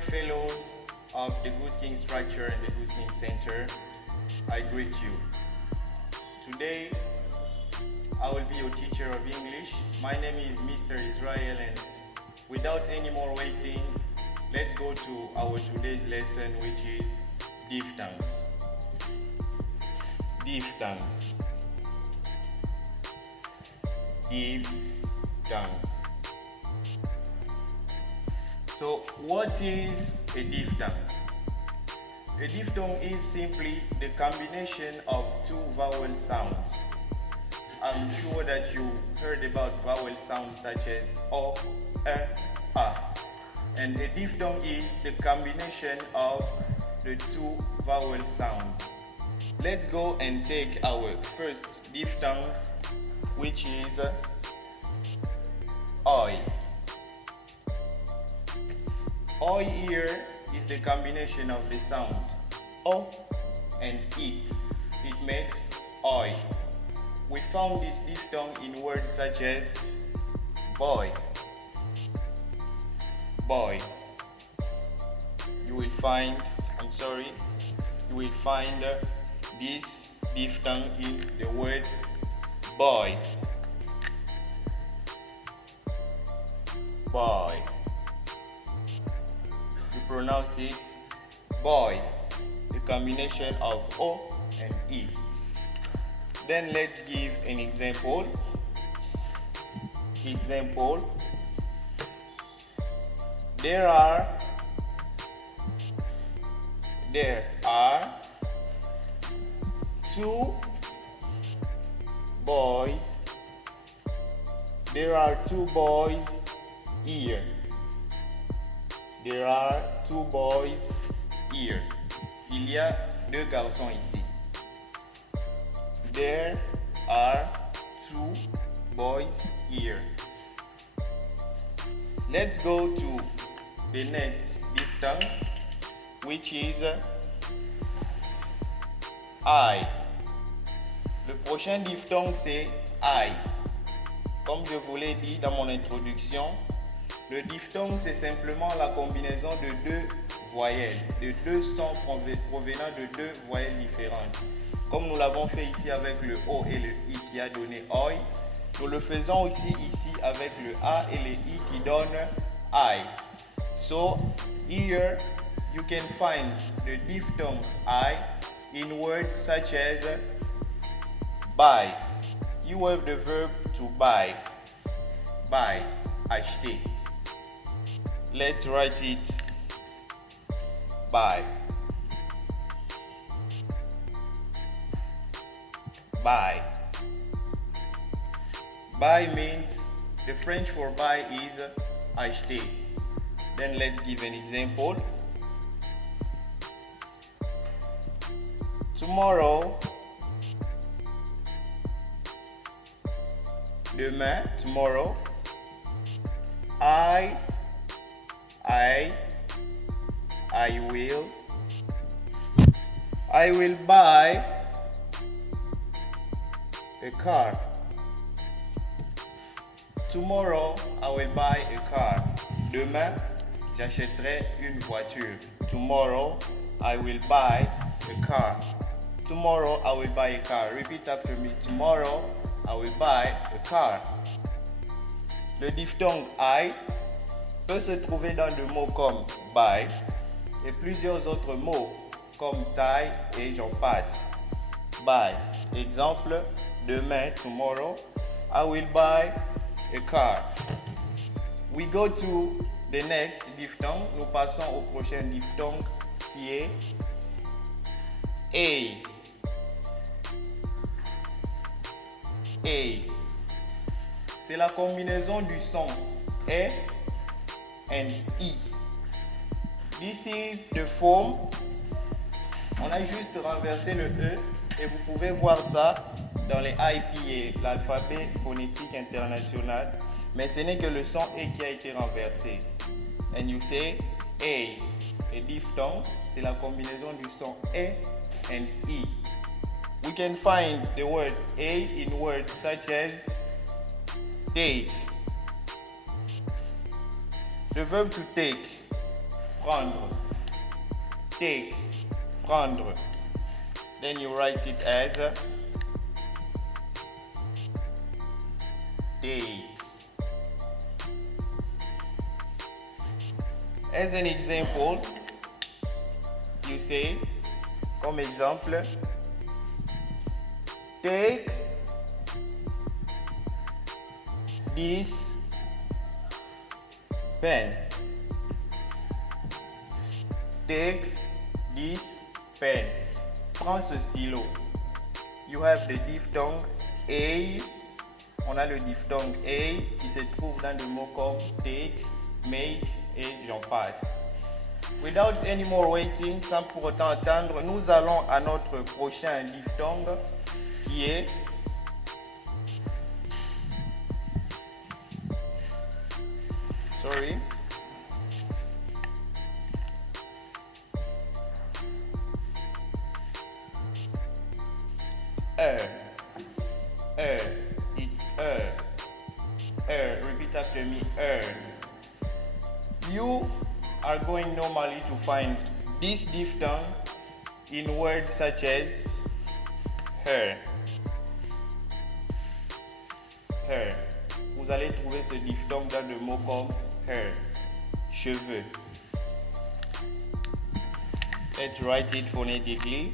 Dear fellows of the Goose King Structure and the Goose King Center, I greet you. Today, I will be your teacher of English. My name is Mr. Israel, and without any more waiting, let's go to our today's lesson, which is diphthongs. Diphthongs. Diphthongs. So, what is a diphthong? A diphthong is simply the combination of two vowel sounds. I'm sure that you heard about vowel sounds such as O, A. And a diphthong is the combination of the two vowel sounds. Let's go and take our first diphthong, which is OI. OI here is the combination of the sound O and I. It makes OI. We found this diphthong in words such as boy, boy. You will find this diphthong in the word boy, boy. You pronounce it boy, the combination of O and I. Then let's give an example. There are two boys. There are two boys here. There are two boys here. Il y a deux garçons ici. There are two boys here. Let's go to the next diphthong, which is I. Le prochain diphthong, c'est I. Comme je vous l'ai dit dans mon introduction, le diphthong, c'est simplement la combinaison de deux voyelles, de deux sons provenant de deux voyelles différentes. Comme nous l'avons fait ici avec le O et le I qui a donné OI, nous le faisons aussi ici avec le A et le I qui donnent I. So, here you can find the diphthong I in words such as buy. You have the verb to buy. Buy, acheter. Let's write it buy. Buy. Buy means, the French for buy is acheter. Then let's give an example. Tomorrow. Demain, tomorrow. I will buy a car. Tomorrow, I will buy a car. Demain, j'achèterai une voiture. Tomorrow, I will buy a car. Tomorrow, I will buy a car. Repeat after me. Tomorrow, I will buy a car. Le diphthong I peut se trouver dans des mots comme buy et plusieurs autres mots comme tie et j'en passe. Buy. Exemple, demain, tomorrow, I will buy a car. We go to the next diphthong. Nous passons au prochain diphthong qui est A. A. C'est la combinaison du son E and I. This is the form. On a juste renversé le E et vous pouvez voir ça dans les IPA, l'alphabet phonétique international. Mais ce n'est que le son E qui a été renversé. And you say A. A diphthong, c'est la combinaison du son E and I. We can find the word A in words such as take. The verb to take. prendre. Take, prendre. Then you write it as take. As an example, you say, comme exemple, take this pen. Take this pen. Prends ce stylo. You have the diphthong A. On a le diphthong A qui se trouve dans des mots comme take, make et j'en passe. Without any more waiting, sans pour autant attendre, nous allons à notre prochain diphthong qui est sorry. It's repeat after me, You are going normally to find this diphthong in words such as her. Her. Vous allez trouver ce diphthong dans des mots comme her, cheveux. Let's write it phonetically.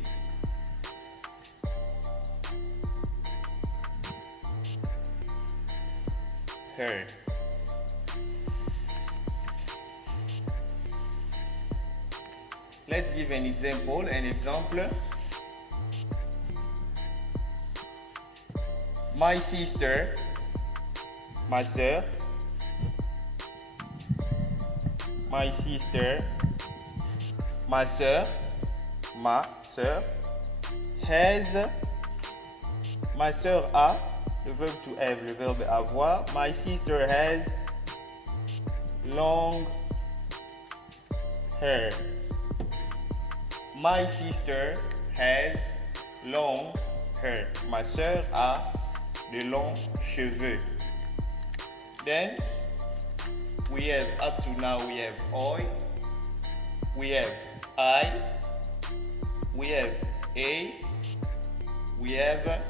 Her. Let's give an example. My sister, ma sœur. My sister, ma sœur, has, ma sœur a, le verbe to have, le verbe avoir. My sister has long hair. My sister has long hair. Ma sœur a de longs cheveux. Then we have, up to now, we have I, we have I, we have a, we have a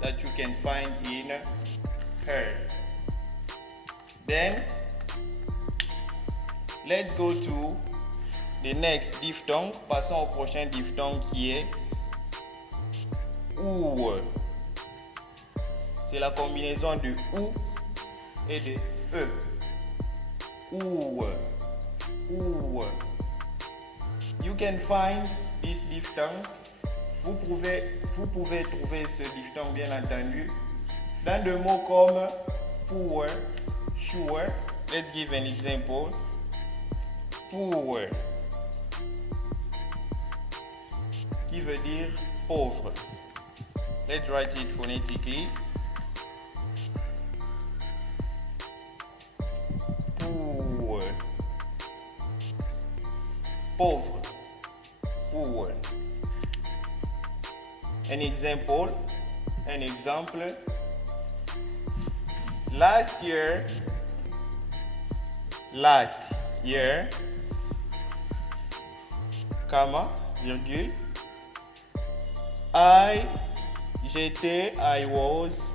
that you can find in her. Then let's go to the next diphthong. Passons au prochain diphthong qui est ou. C'est la combinaison de ou et de e. Ou. You can find this diphthong. Vous pouvez trouver ce diphthong, bien entendu, dans des mots comme poor, sure. Let's give an example. Poor, qui veut dire pauvre. Let's write it phonetically. Poor, pauvre, poor. An example. Last year, comma, virgule, I was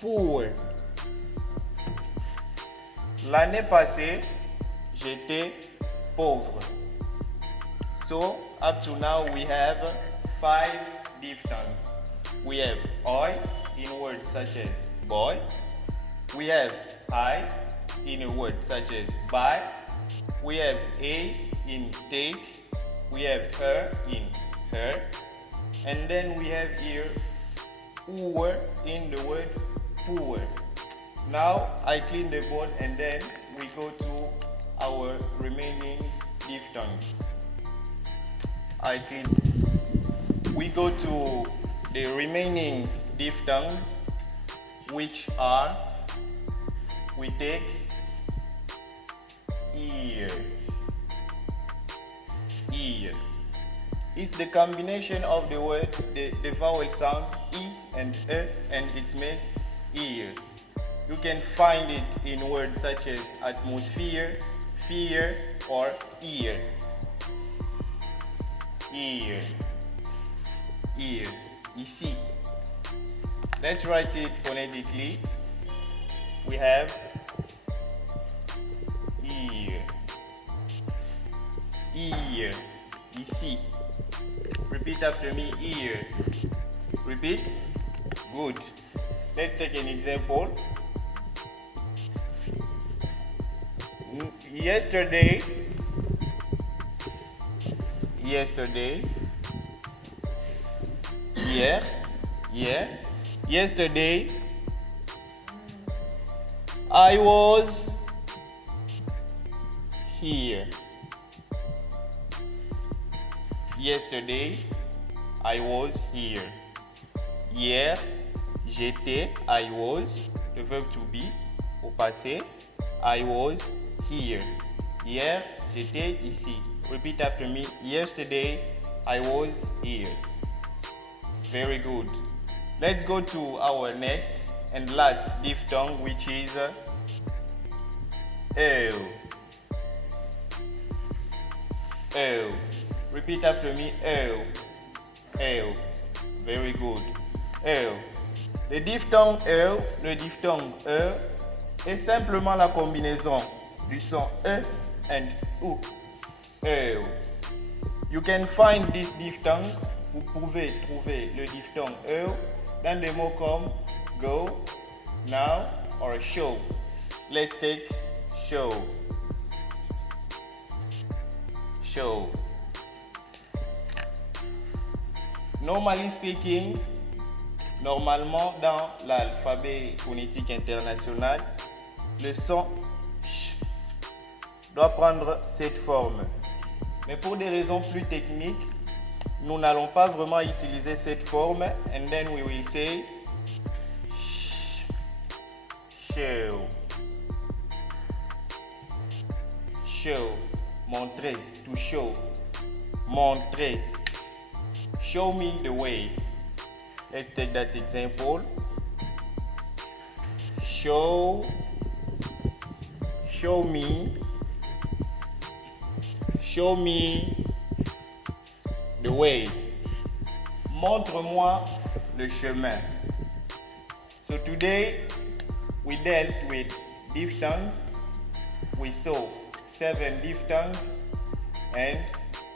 poor. L'année passée, j'étais pauvre. So, up to now, we have 5 diphthongs. We have I in words such as boy. We have I in a word such as buy. We have a in take. We have her in her. And then we have here poor in the word poor. Now I clean the board and then we go to our remaining diphthongs. We go to the remaining diphthongs, which are, we take ear. It's the combination of the word, the vowel sound E and E, and it makes ear. You can find it in words such as atmosphere, fear, or ear. Ear. Ear. Ici. Let's write it phonetically. We have ear. Ear. Ici. Repeat after me. Ear. Repeat. Good. Let's take an example. Yesterday, hier, yesterday, I was here. Yesterday, I was here. Hier, j'étais, I was, le verbe to be, au passé, I was here. Hier, j'étais ici. Repeat after me. Yesterday, I was here. Very good. Let's go to our next and last diphthong, which is ew. Ew. Repeat after me. Ew. Ew. Very good. Ew. Le diphthong E est simplement la combinaison du son E and U. Ew. You can find this diphthong. Vous pouvez trouver le diphthong E dans des mots comme go, now, or show. Let's take show. Show. Normally speaking, normalement dans l'alphabet phonétique international, le son sh doit prendre cette forme. Mais pour des raisons plus techniques, nous n'allons pas vraiment utiliser cette forme, and then we will say sh, show. Show, montrer, to show, montrer. Show me the way. Let's take that example. Show me the way. Montre-moi le chemin. So today we dealt with diphthongs. We saw 7 diphthongs, and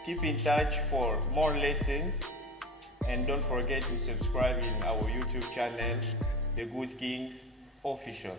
keep in touch for more lessons. And don't forget to subscribe in our YouTube channel, The Goose King Official.